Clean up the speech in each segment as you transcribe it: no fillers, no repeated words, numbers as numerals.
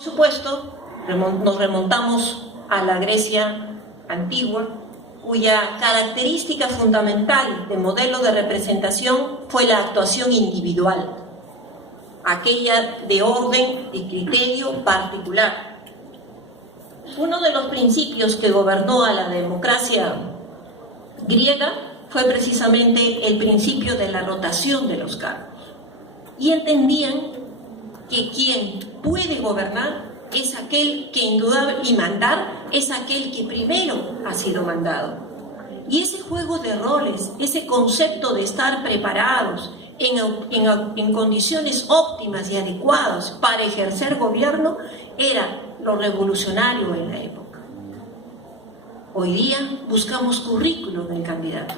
Por supuesto, nos remontamos a la Grecia antigua, cuya característica fundamental de modelo de representación fue la actuación individual, aquella de orden y criterio particular. Uno de los principios que gobernó a la democracia griega fue precisamente el principio de la rotación de los cargos. Y entendían que quien puede gobernar es aquel que y mandar es aquel que primero ha sido mandado. Y ese juego de roles, ese concepto de estar preparados en condiciones óptimas y adecuadas para ejercer gobierno era lo revolucionario en la época. Hoy día buscamos currículum del candidato.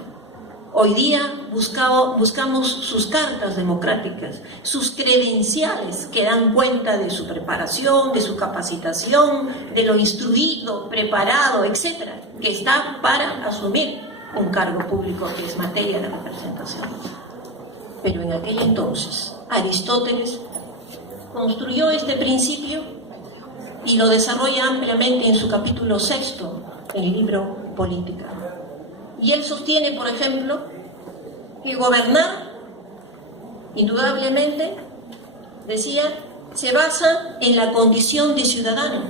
Hoy día buscamos sus cartas democráticas, sus credenciales que dan cuenta de su preparación, de su capacitación, de lo instruido, preparado, etcétera, que está para asumir un cargo público que es materia de representación. Pero en aquel entonces, Aristóteles construyó este principio y lo desarrolla ampliamente en su capítulo 6, en el libro Política. Y él sostiene, por ejemplo, que gobernar, indudablemente, decía, se basa en la condición de ciudadano.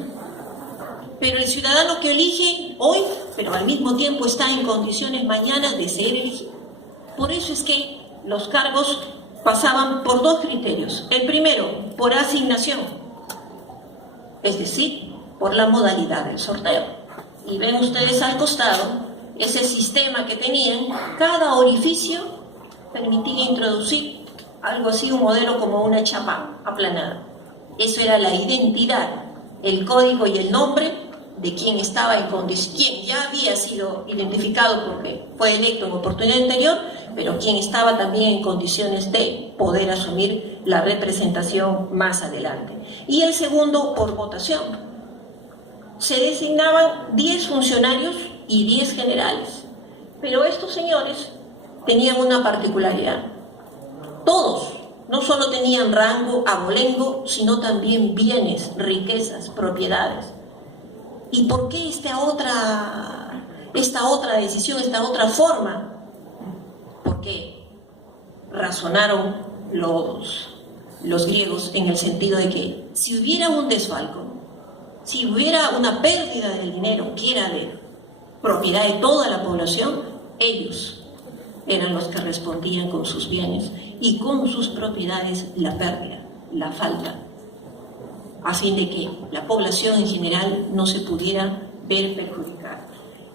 Pero el ciudadano que elige hoy, pero al mismo tiempo está en condiciones mañana de ser elegido. Por eso es que los cargos pasaban por dos criterios. El primero, por asignación, es decir, por la modalidad del sorteo. Y ven ustedes al costado ese sistema que tenían, cada orificio permitía introducir algo así, un modelo como una chapa aplanada. Eso era la identidad, el código y el nombre de quien estaba en condición, quien ya había sido identificado porque fue electo en oportunidad anterior, pero quien estaba también en condiciones de poder asumir la representación más adelante. Y el segundo, por votación. Se designaban 10 funcionarios y 10 generales, pero estos señores tenían una particularidad. Todos no solo tenían rango abolengo, sino también bienes, riquezas, propiedades. ¿Y por qué esta otra decisión, esta otra forma? Porque razonaron los griegos en el sentido de que si hubiera un desfalco, si hubiera una pérdida del dinero que era de propiedad de toda la población, ellos eran los que respondían con sus bienes y con sus propiedades la pérdida, la falta, a fin de que la población en general no se pudiera ver perjudicada.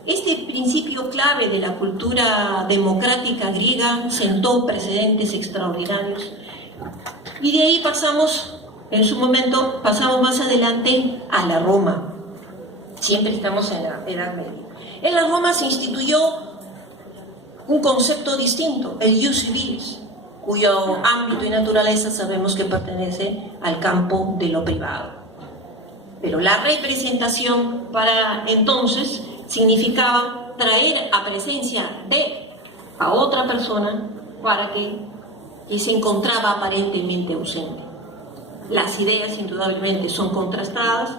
Este principio clave de la cultura democrática griega sentó precedentes extraordinarios y de ahí pasamos más adelante a la Roma. Siempre estamos en la Edad Media. En la Roma se instituyó un concepto distinto, el ius civilis, cuyo ámbito y naturaleza sabemos que pertenece al campo de lo privado. Pero la representación para entonces significaba traer a presencia a otra persona para que se encontraba aparentemente ausente. Las ideas indudablemente son contrastadas,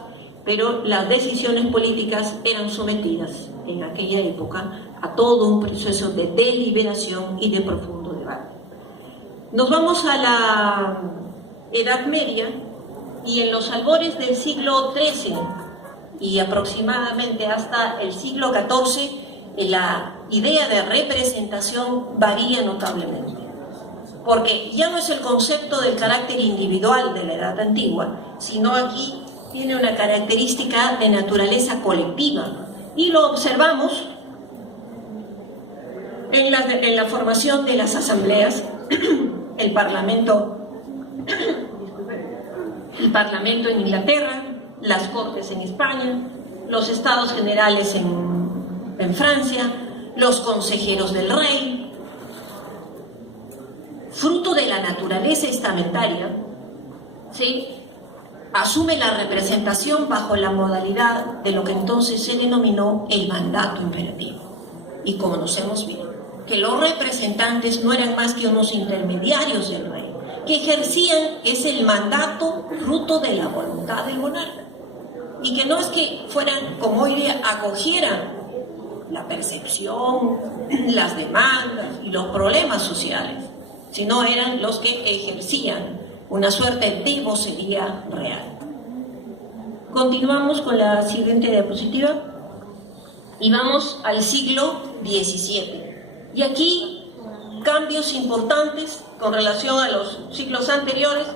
pero las decisiones políticas eran sometidas en aquella época a todo un proceso de deliberación y de profundo debate. Nos vamos a la Edad Media y en los albores del siglo XIII y aproximadamente hasta el siglo XIV, la idea de representación varía notablemente. Porque ya no es el concepto del carácter individual de la Edad Antigua, sino aquí tiene una característica de naturaleza colectiva. Y lo observamos en la formación de las asambleas, el Parlamento en Inglaterra, las Cortes en España, los Estados Generales en Francia, los consejeros del rey. Fruto de la naturaleza estamentaria, ¿sí?, asume la representación bajo la modalidad de lo que entonces se denominó el mandato imperativo. Y conocemos bien que los representantes no eran más que unos intermediarios del rey, que ejercían es el mandato fruto de la voluntad del monarca, y que no es que fueran, como hoy día, acogieran la percepción, las demandas y los problemas sociales, sino eran los que ejercían una suerte de vocería real. Continuamos con la siguiente diapositiva y vamos al siglo XVII. Y aquí cambios importantes con relación a los siglos anteriores,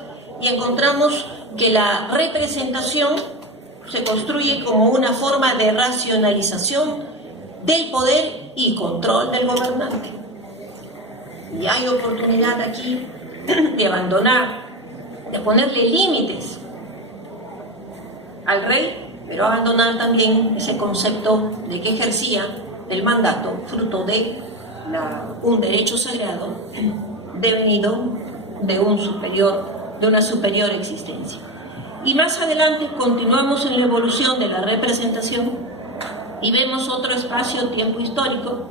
y encontramos que la representación se construye como una forma de racionalización del poder y control del gobernante. Y hay oportunidad aquí de abandonar, de ponerle límites al rey, pero abandonar también ese concepto de que ejercía el mandato fruto de un derecho sagrado devenido de una superior existencia. Y más adelante continuamos en la evolución de la representación y vemos otro espacio-tiempo histórico,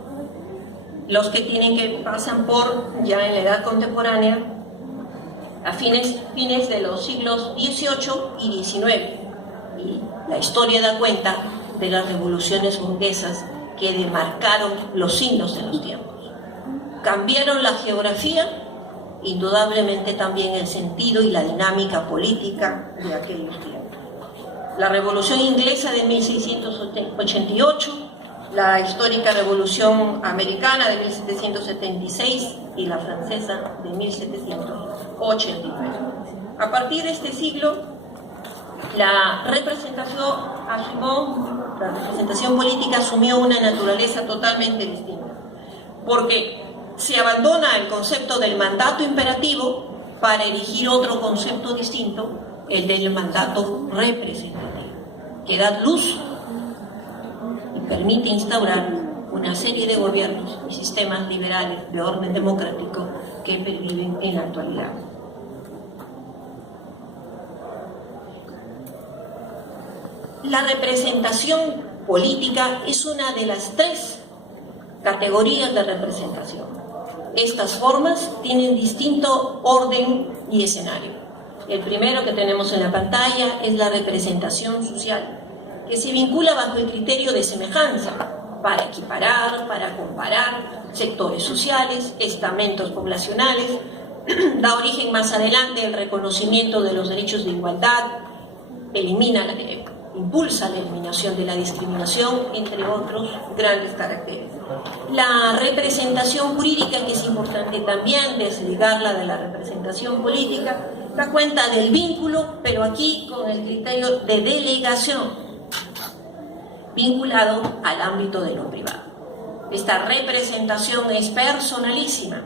los que pasan por ya en la edad contemporánea, a fines de los siglos XVIII y XIX. Y la historia da cuenta de las revoluciones burguesas que demarcaron los signos de los tiempos. Cambiaron la geografía, indudablemente también el sentido y la dinámica política de aquellos tiempos. La Revolución Inglesa de 1688, la histórica Revolución Americana de 1776 y la Francesa de 1789. A partir de este siglo, la representación política asumió una naturaleza totalmente distinta, porque se abandona el concepto del mandato imperativo para erigir otro concepto distinto, el del mandato representativo, que da luz y permite instaurar una serie de gobiernos y sistemas liberales de orden democrático que perviven en la actualidad. La representación política es una de las tres categorías de representación. Estas formas tienen distinto orden y escenario. El primero que tenemos en la pantalla es la representación social, que se vincula bajo el criterio de semejanza, para equiparar, para comparar sectores sociales, estamentos poblacionales, da origen más adelante al reconocimiento de los derechos de igualdad, impulsa la eliminación de la discriminación, entre otros grandes caracteres. La representación jurídica, que es importante también desligarla de la representación política, da cuenta del vínculo, pero aquí con el criterio de delegación, vinculado al ámbito de lo privado. Esta representación es personalísima.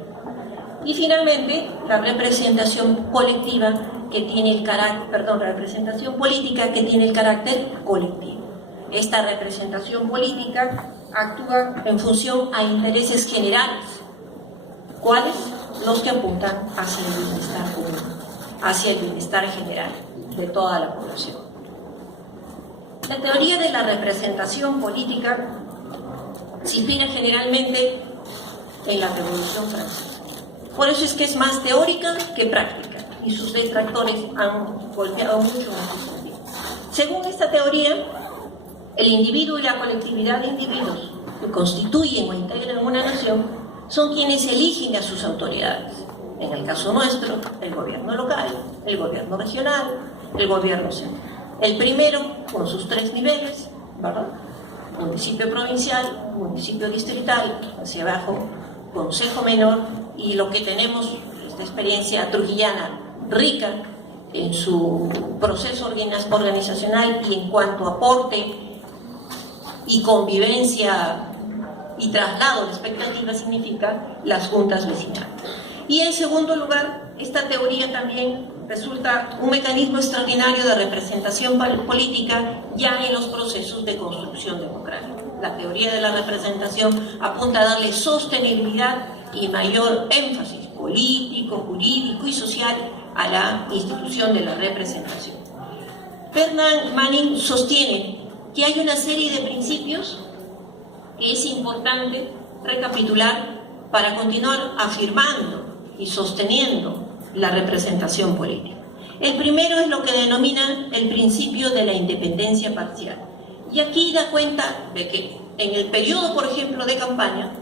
Y finalmente, la representación colectiva, que tiene el carácter, representación política que tiene el carácter colectivo. Esta representación política actúa en función a intereses generales. ¿Cuáles? Los que apuntan hacia el bienestar común, hacia el bienestar general de toda la población. La teoría de la representación política se inspira generalmente en la Revolución Francesa. Por eso es que es más teórica que práctica, y sus detractores han golpeado mucho en este sentido. Según esta teoría, el individuo y la colectividad de individuos que constituyen o integran una nación son quienes eligen a sus autoridades. En el caso nuestro, el gobierno local, el gobierno regional, el gobierno central. El primero, con sus tres niveles, ¿verdad? Municipio provincial, municipio distrital, hacia abajo, consejo menor, y lo que tenemos, esta experiencia trujillana rica en su proceso organizacional y en cuanto a aporte y convivencia y traslado de expectativas, significa las juntas vecinales. Y en segundo lugar, esta teoría también resulta un mecanismo extraordinario de representación política ya en los procesos de construcción democrática. La teoría de la representación apunta a darle sostenibilidad y mayor énfasis político, jurídico y social a la institución de la representación. Bernard Manning sostiene que hay una serie de principios que es importante recapitular para continuar afirmando y sosteniendo la representación política. El primero es lo que denomina el principio de la independencia parcial. Y aquí da cuenta de que en el periodo, por ejemplo, de campaña,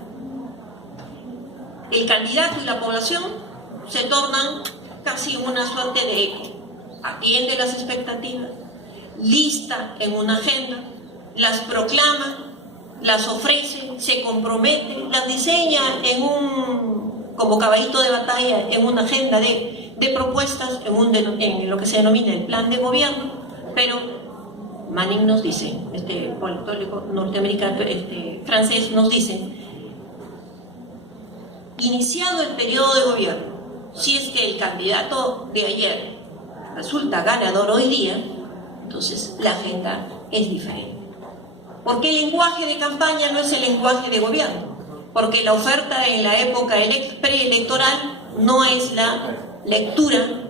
el candidato y la población se tornan casi una suerte de eco. Atiende las expectativas, lista en una agenda, las proclama, las ofrece, se compromete, las diseña como caballito de batalla en una agenda de propuestas, en lo que se denomina el plan de gobierno, pero Manning nos dice, este politólogo norteamericano, francés, nos dice, iniciado el periodo de gobierno, si es que el candidato de ayer resulta ganador hoy día, entonces la agenda es diferente. Porque el lenguaje de campaña no es el lenguaje de gobierno, porque la oferta en la época preelectoral no es la lectura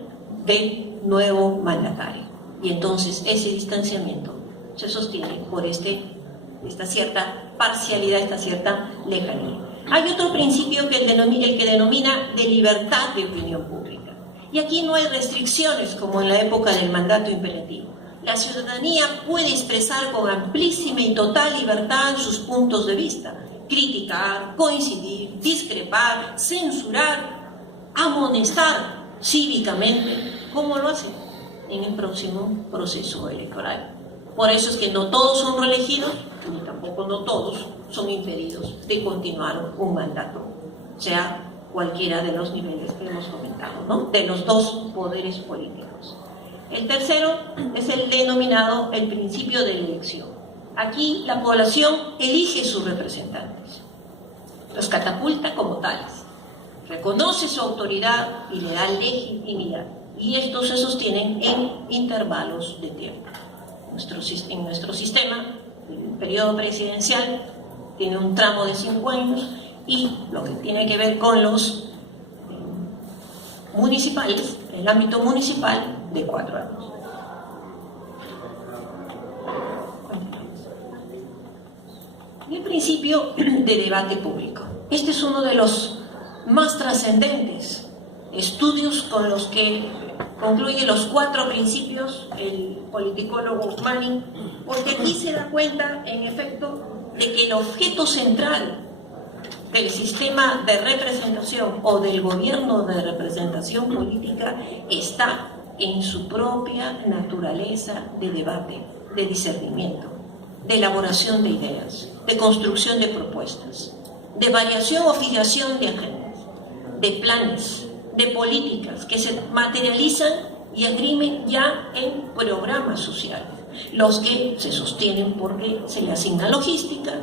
del nuevo mandatario. Y entonces ese distanciamiento se sostiene por esta cierta parcialidad, esta cierta lejanía. Hay otro principio que el que denomina de libertad de opinión pública. Y aquí no hay restricciones como en la época del mandato imperativo. La ciudadanía puede expresar con amplísima y total libertad sus puntos de vista, criticar, coincidir, discrepar, censurar, amonestar cívicamente, como lo hacen en el próximo proceso electoral. Por eso es que no todos son reelegidos, ni tampoco no todos son impedidos de continuar un mandato, sea cualquiera de los niveles que hemos comentado, ¿no? De los dos poderes políticos. El tercero es el denominado el principio de elección. Aquí la población elige sus representantes, los catapulta como tales, reconoce su autoridad y le da legitimidad, y estos se sostienen en intervalos de tiempo. En nuestro sistema, el periodo presidencial tiene un tramo de 5 años y lo que tiene que ver con los municipales, el ámbito municipal, de 4 años. Y el principio de debate público. Este es uno de los más trascendentes estudios con los que concluye los 4 principios el politicólogo Manning, porque aquí se da cuenta, en efecto, de que el objeto central del sistema de representación o del gobierno de representación política está en su propia naturaleza de debate, de discernimiento, de elaboración de ideas, de construcción de propuestas, de variación o fijación de agendas, de planes, de políticas que se materializan y agrimen ya en programas sociales, los que se sostienen porque se le asigna logística,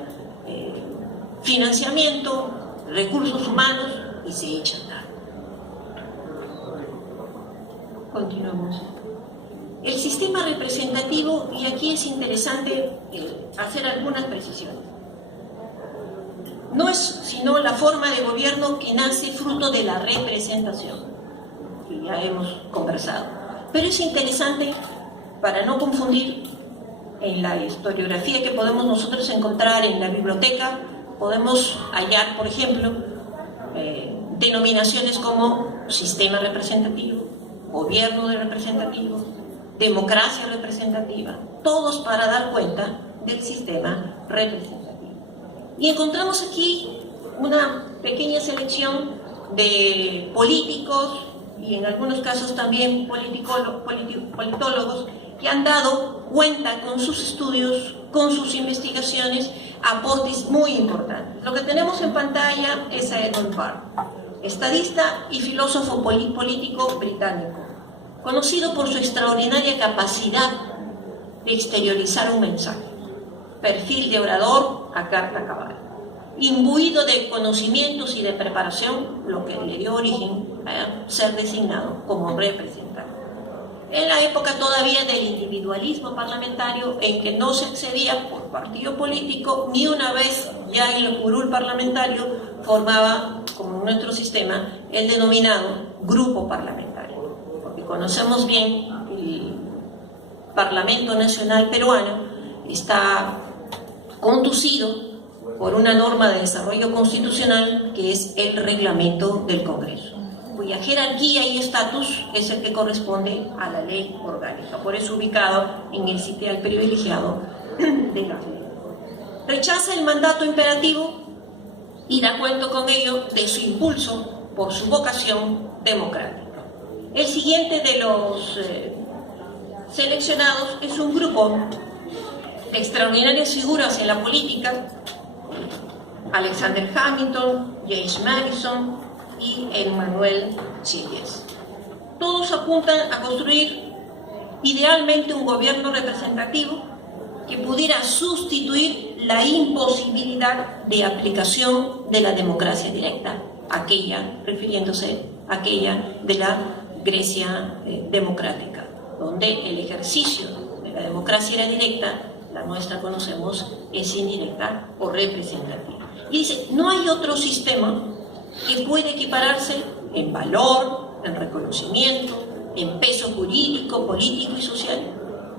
financiamiento, recursos humanos y se echan a andar. Continuamos. El sistema representativo, y aquí es interesante hacer algunas precisiones, no es sino la forma de gobierno que nace fruto de la representación, que ya hemos conversado. Pero es interesante, para no confundir, en la historiografía que podemos nosotros encontrar en la biblioteca, podemos hallar, por ejemplo, denominaciones como sistema representativo, gobierno representativo, democracia representativa, todos para dar cuenta del sistema representativo. Y encontramos aquí una pequeña selección de políticos y en algunos casos también politólogos que han dado cuenta con sus estudios, con sus investigaciones, aportes muy importantes. Lo que tenemos en pantalla es a Edmund Burke, estadista y filósofo político británico, conocido por su extraordinaria capacidad de exteriorizar un mensaje, perfil de orador a carta cabal, imbuido de conocimientos y de preparación, lo que le dio origen a ser designado como representante. En la época todavía del individualismo parlamentario, en que no se accedía por partido político, ni una vez ya el curul parlamentario formaba, como en nuestro sistema, el denominado grupo parlamentario. Porque conocemos bien el Parlamento Nacional Peruano está conducido por una norma de desarrollo constitucional que es el reglamento del Congreso. cuya jerarquía y estatus es el que corresponde a la ley orgánica, por eso ubicado en el sitial privilegiado de la ley. Rechaza el mandato imperativo y da cuenta con ello de su impulso por su vocación democrática. El siguiente de los seleccionados es un grupo de extraordinarias figuras en la política: Alexander Hamilton, James Madison y Emmanuel Chilles. Todos apuntan a construir idealmente un gobierno representativo que pudiera sustituir la imposibilidad de aplicación de la democracia directa, aquella, refiriéndose a aquella de la Grecia democrática, donde el ejercicio de la democracia era directa, la nuestra conocemos es indirecta o representativa. Y dice, no hay otro sistema que pueda equipararse en valor, en reconocimiento, en peso jurídico, político y social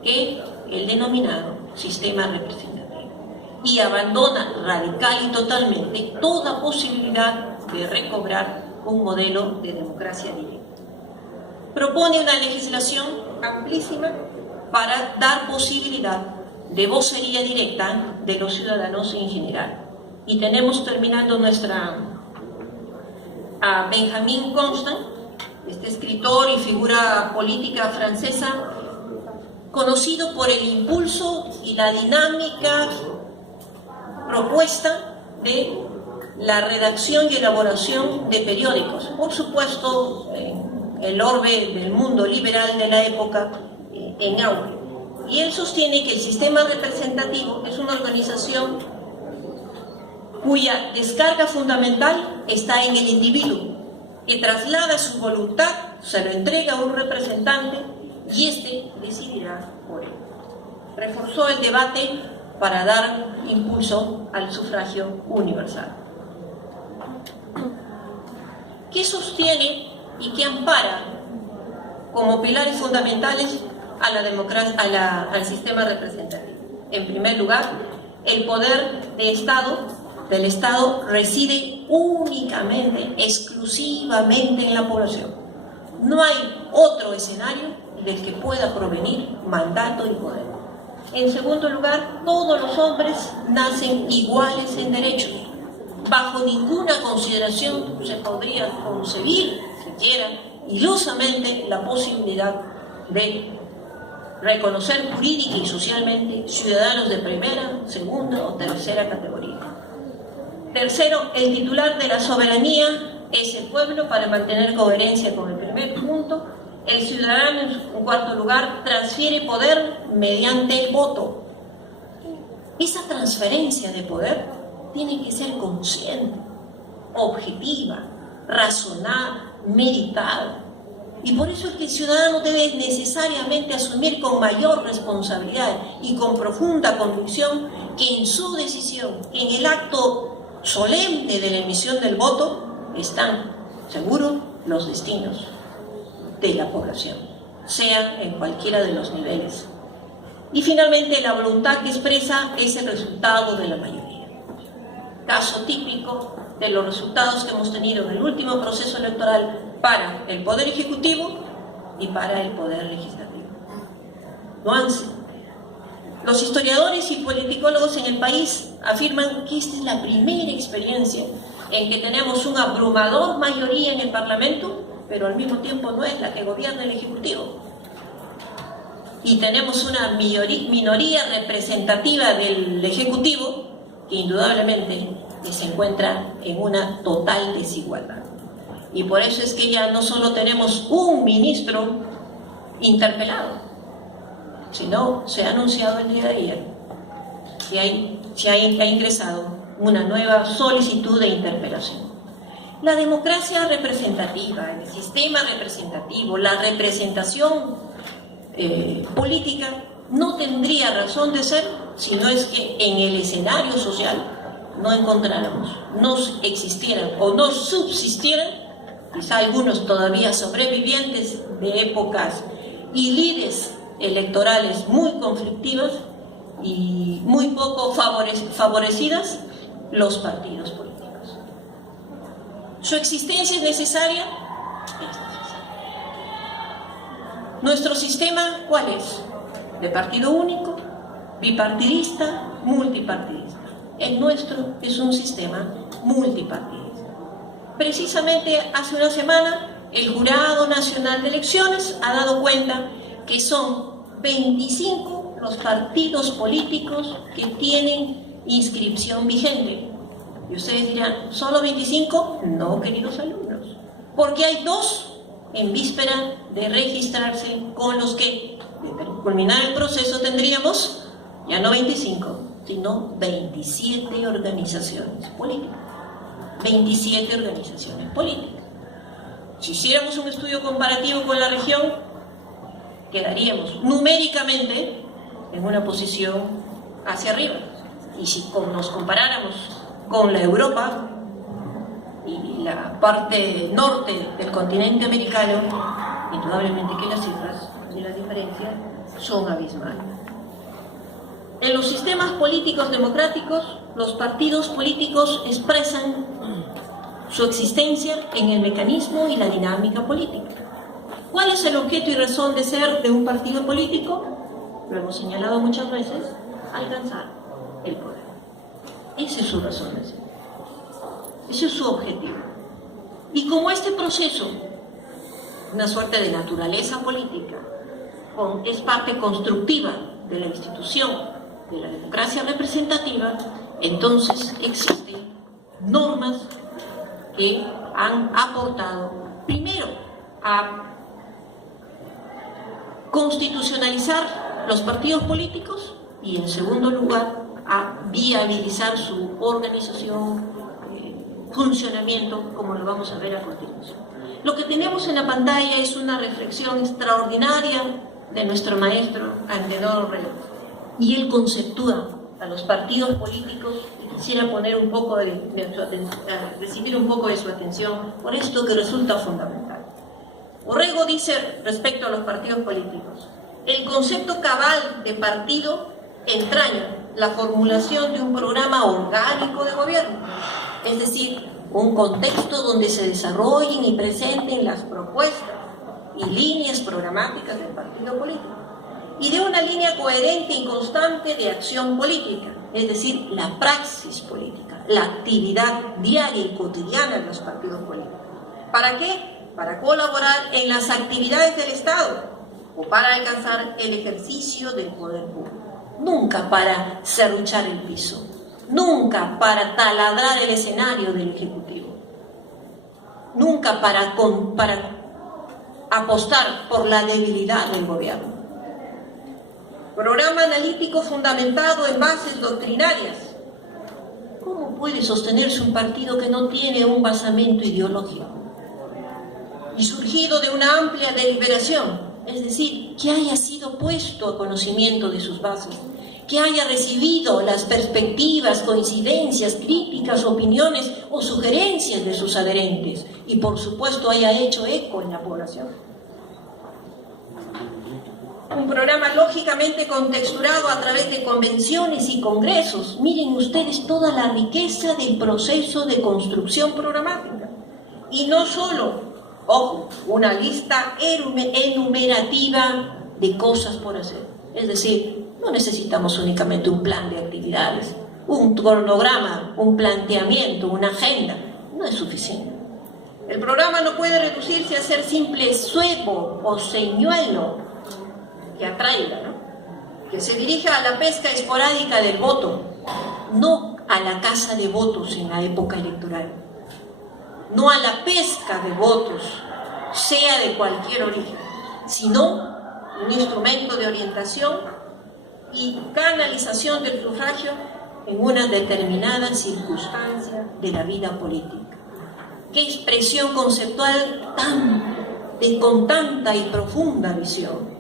que el denominado sistema representativo. Y abandona radical y totalmente toda posibilidad de recobrar un modelo de democracia directa. Propone una legislación amplísima para dar posibilidad de vocería directa de los ciudadanos en general. Y tenemos terminando a Benjamin Constant, este escritor y figura política francesa, conocido por el impulso y la dinámica propuesta de la redacción y elaboración de periódicos. Por supuesto, el orbe del mundo liberal de la época en auge. Y él sostiene que el sistema representativo es una organización cuya descarga fundamental está en el individuo, que traslada su voluntad, se lo entrega a un representante y éste decidirá por él. Reforzó el debate para dar impulso al sufragio universal. ¿Qué sostiene y qué ampara como pilares fundamentales a la democracia, al sistema representativo? En primer lugar, el poder del Estado reside únicamente, exclusivamente en la población. No hay otro escenario del que pueda provenir mandato y poder. En segundo lugar, todos los hombres nacen iguales en derechos. Bajo ninguna consideración se podría concebir, siquiera ilusamente, la posibilidad de reconocer jurídica y socialmente ciudadanos de primera, segunda o tercera categoría. Tercero, el titular de la soberanía es el pueblo, para mantener coherencia con el primer punto. El ciudadano, en cuarto lugar, transfiere poder mediante el voto. Esa transferencia de poder tiene que ser consciente, objetiva, razonada, meditada. Y por eso es que el ciudadano debe necesariamente asumir con mayor responsabilidad y con profunda convicción que en su decisión, en el acto solemne de la emisión del voto, están seguros los destinos de la población, sea en cualquiera de los niveles. Y finalmente, la voluntad que expresa es el resultado de la mayoría. Caso típico de los resultados que hemos tenido en el último proceso electoral para el Poder Ejecutivo y para el Poder Legislativo. Nuance. Los historiadores y politicólogos en el país afirman que esta es la primera experiencia en que tenemos una abrumadora mayoría en el Parlamento, pero al mismo tiempo no es la que gobierna el Ejecutivo. Y tenemos una minoría representativa del Ejecutivo que indudablemente se encuentra en una total desigualdad. Y por eso es que ya no solo tenemos un ministro interpelado, sino se ha anunciado el día de ayer que ha ingresado una nueva solicitud de interpelación. La democracia representativa, el sistema representativo, la representación política no tendría razón de ser si no es que en el escenario social no encontráramos, no existieran o no subsistieran, quizá algunos todavía sobrevivientes de épocas y lides electorales muy conflictivas y muy poco favorecidas, los partidos políticos. Su existencia es necesaria ¿Nuestro sistema cuál es? ¿De partido único, bipartidista, multipartidista? El nuestro es un sistema multipartidista. Precisamente hace una semana el Jurado Nacional de Elecciones ha dado cuenta que son 25 los partidos políticos que tienen inscripción vigente. Y ustedes dirán, ¿solo 25? No, queridos alumnos, porque hay 2 en víspera de registrarse, con los que, de culminar el proceso, tendríamos ya no 25, sino 27 organizaciones políticas. 27 organizaciones políticas. Si hiciéramos un estudio comparativo con la región, quedaríamos numéricamente en una posición hacia arriba. Y si nos comparáramos con la Europa y la parte norte del continente americano, indudablemente que las cifras de la diferencia son abismales. En los sistemas políticos democráticos, los partidos políticos expresan su existencia en el mecanismo y la dinámica política. ¿Cuál es el objeto y razón de ser de un partido político? Lo hemos señalado muchas veces: alcanzar el poder. Esa es su razón de ser. Ese es su objetivo. Y como este proceso, una suerte de naturaleza política, es parte constructiva de la institución de la democracia representativa, entonces existen normas que han aportado, primero, a constitucionalizar los partidos políticos y, en segundo lugar, a viabilizar su organización, funcionamiento, como lo vamos a ver a continuación. Lo que tenemos en la pantalla es una reflexión extraordinaria de nuestro maestro Antenor Orrego, y él conceptúa a los partidos políticos, y quisiera poner un poco recibir un poco de su atención por esto que resulta fundamental. Orrego dice respecto a los partidos políticos: el concepto cabal de partido entraña la formulación de un programa orgánico de gobierno, es decir, un contexto donde se desarrollen y presenten las propuestas y líneas programáticas del partido político, y de una línea coherente y constante de acción política, es decir, la praxis política, la actividad diaria y cotidiana de los partidos políticos. ¿Para qué? Para colaborar en las actividades del Estado o para alcanzar el ejercicio del poder público. Nunca para serruchar el piso, nunca para taladrar el escenario del Ejecutivo, nunca para apostar por la debilidad del gobierno. Programa analítico fundamentado en bases doctrinarias. ¿Cómo puede sostenerse un partido que no tiene un basamento ideológico? Y surgido de una amplia deliberación, es decir, que haya sido puesto a conocimiento de sus bases, que haya recibido las perspectivas, coincidencias, críticas, opiniones o sugerencias de sus adherentes, y por supuesto haya hecho eco en la población. Un programa lógicamente contexturado a través de convenciones y congresos. Miren ustedes toda la riqueza del proceso de construcción programática. Y no solo, ojo, una lista enumerativa de cosas por hacer. Es decir, no necesitamos únicamente un plan de actividades, un cronograma, un planteamiento, una agenda. No es suficiente. El programa no puede reducirse a ser simple suepo o señuelo que atraiga, ¿no? Que se dirija a la pesca esporádica del voto, no a la caza de votos en la época electoral, no a la pesca de votos, sea de cualquier origen, sino un instrumento de orientación y canalización del sufragio en una determinada circunstancia de la vida política. Qué expresión conceptual con tanta y profunda visión.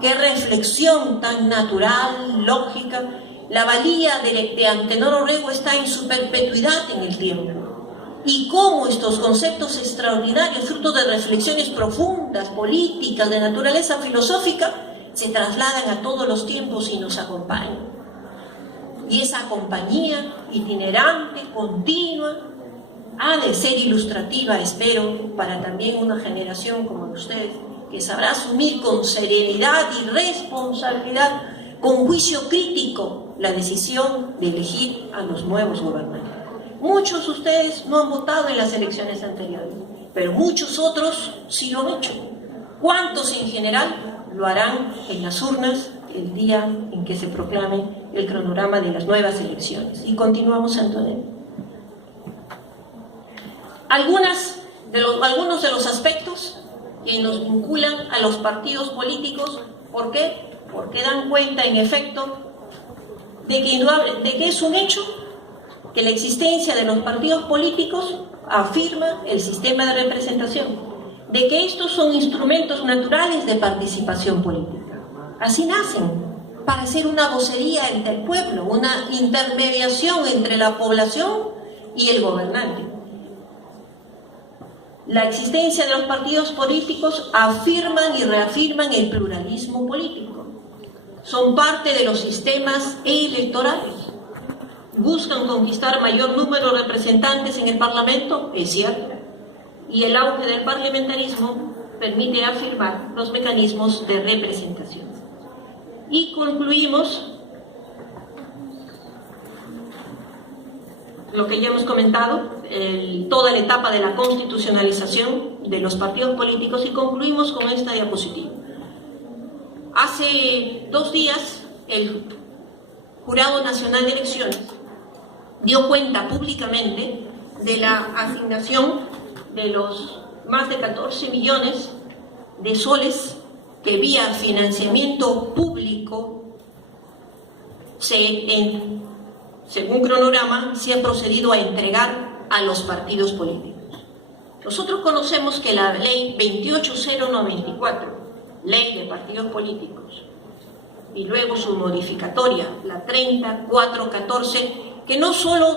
Qué reflexión tan natural, lógica. La valía de Antenor Orrego está en su perpetuidad en el tiempo. Y cómo estos conceptos extraordinarios, fruto de reflexiones profundas, políticas, de naturaleza filosófica, se trasladan a todos los tiempos y nos acompañan. Y esa compañía itinerante, continua, ha de ser ilustrativa, espero, para también una generación como ustedes, que sabrá asumir con serenidad y responsabilidad, con juicio crítico, la decisión de elegir a los nuevos gobernantes. Muchos de ustedes no han votado en las elecciones anteriores, pero muchos otros sí lo han hecho. ¿Cuántos en general lo harán en las urnas el día en que se proclame el cronograma de las nuevas elecciones? Y continuamos, Antonio. Algunos de los aspectos que nos vinculan a los partidos políticos. ¿Por qué? Porque dan cuenta, en efecto, de que es un hecho que la existencia de los partidos políticos afirma el sistema de representación, de que estos son instrumentos naturales de participación política. Así nacen, para ser una vocería entre el pueblo, una intermediación entre la población y el gobernante. La existencia de los partidos políticos afirman y reafirman el pluralismo político. Son parte de los sistemas electorales. Buscan conquistar mayor número de representantes en el Parlamento, es cierto. Y el auge del parlamentarismo permite afirmar los mecanismos de representación. Y concluimos lo que ya hemos comentado, toda la etapa de la constitucionalización de los partidos políticos, y concluimos con esta diapositiva. Hace 2 días, el Jurado Nacional de Elecciones dio cuenta públicamente de la asignación de los más de 14 millones de soles que vía financiamiento público según cronograma, se ha procedido a entregar a los partidos políticos. Nosotros conocemos que la ley 28094, ley de partidos políticos, y luego su modificatoria, la 30414, que no solo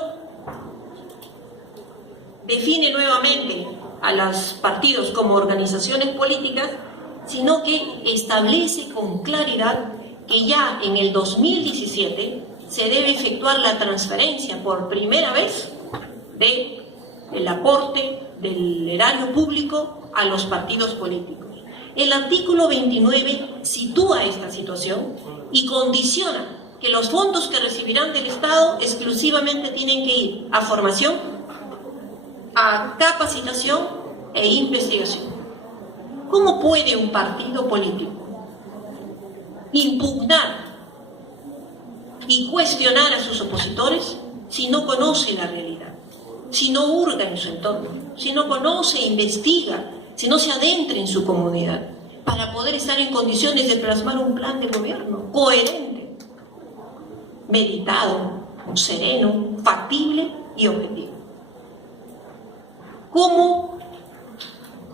define nuevamente a los partidos como organizaciones políticas, sino que establece con claridad que ya en el 2017 se debe efectuar la transferencia por primera vez del aporte del erario público a los partidos políticos. El artículo 29 sitúa esta situación y condiciona que los fondos que recibirán del Estado exclusivamente tienen que ir a formación, a capacitación e investigación. ¿Cómo puede un partido político impugnar y cuestionar a sus opositores si no conoce la realidad, si no hurga en su entorno, si no conoce e investiga, si no se adentra en su comunidad, para poder estar en condiciones de plasmar un plan de gobierno coherente, meditado, sereno, factible y objetivo? ¿Cómo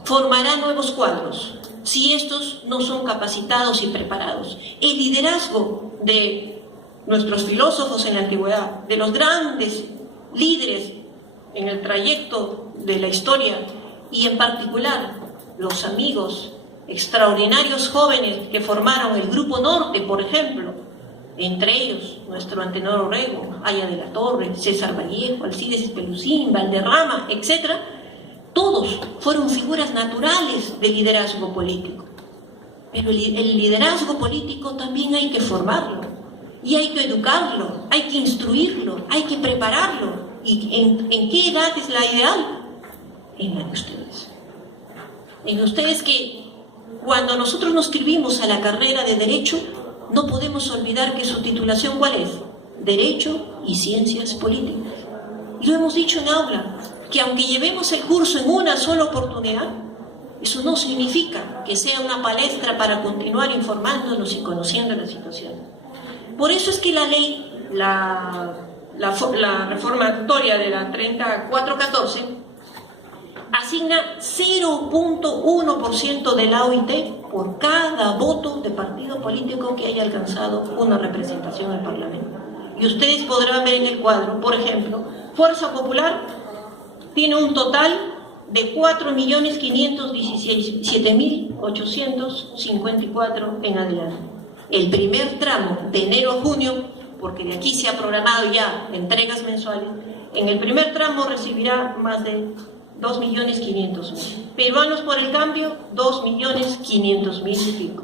formará nuevos cuadros si estos no son capacitados y preparados? El liderazgo de nuestros filósofos en la antigüedad, de los grandes líderes en el trayecto de la historia, y en particular los amigos extraordinarios jóvenes que formaron el Grupo Norte, por ejemplo, entre ellos nuestro Antenor Orrego, Aya de la Torre, César Vallejo, Alcides Espelucín, Valderrama, etc., todos fueron figuras naturales de liderazgo político. Pero el liderazgo político también hay que formarlo, y hay que educarlo, hay que instruirlo, hay que prepararlo. ¿Y en qué edad es la ideal? En la de ustedes. En ustedes, que cuando nosotros nos inscribimos a la carrera de Derecho, no podemos olvidar que su titulación, ¿cuál es? Derecho y Ciencias Políticas. Y lo hemos dicho en aula, que aunque llevemos el curso en una sola oportunidad, eso no significa que sea una palestra para continuar informándonos y conociendo la situación. Por eso es que la ley, la reformatoria de la 30414, asigna 0.1% de la OIT por cada voto de partido político que haya alcanzado una representación en el Parlamento. Y ustedes podrán ver en el cuadro, por ejemplo, Fuerza Popular tiene un total de 4.517.854 en adelante. El primer tramo de enero a junio, porque de aquí se ha programado ya entregas mensuales, en el primer tramo recibirá más de 2.500.000. Peruanos por el Cambio, 2.500.000 y pico.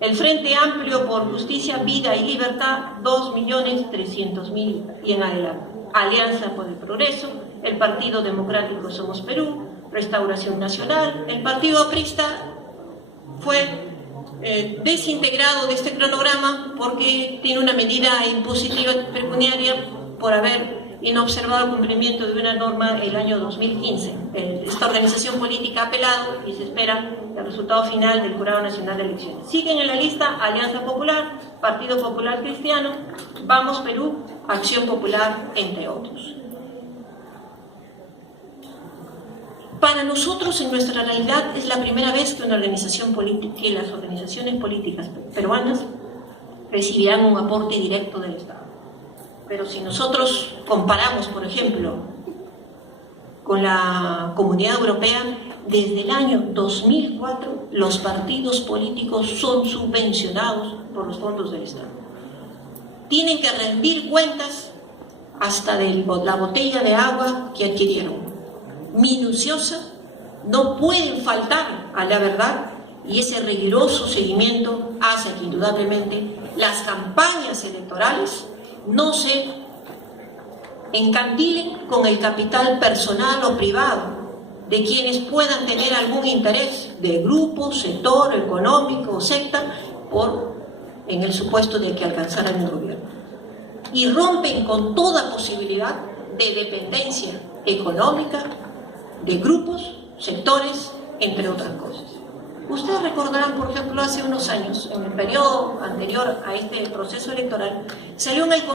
El Frente Amplio por Justicia, Vida y Libertad, 2.300.000 y en adelante. Alianza por el Progreso, el Partido Democrático Somos Perú, Restauración Nacional. El Partido Aprista fue desintegrado de este cronograma porque tiene una medida impositiva pecuniaria por haber inobservado el cumplimiento de una norma el año 2015. Esta organización política ha apelado y se espera el resultado final del Jurado Nacional de Elecciones. Siguen en la lista Alianza Popular, Partido Popular Cristiano, Vamos Perú, Acción Popular, entre otros. Para nosotros, en nuestra realidad, es la primera vez que una organización política y las organizaciones políticas peruanas recibirán un aporte directo del Estado. Pero si nosotros comparamos, por ejemplo, con la Comunidad Europea, desde el año 2004 los partidos políticos son subvencionados por los fondos del Estado. Tienen que rendir cuentas hasta de la botella de agua que adquirieron. Minuciosa, no pueden faltar a la verdad, y ese riguroso seguimiento hace que indudablemente las campañas electorales no se encandilen con el capital personal o privado de quienes puedan tener algún interés de grupo, sector económico o secta en el supuesto de que alcanzaran el gobierno. Y rompen con toda posibilidad de dependencia económica de grupos, sectores, entre otras cosas. Ustedes recordarán, por ejemplo, hace unos años, en el periodo anterior a este proceso electoral, salió en el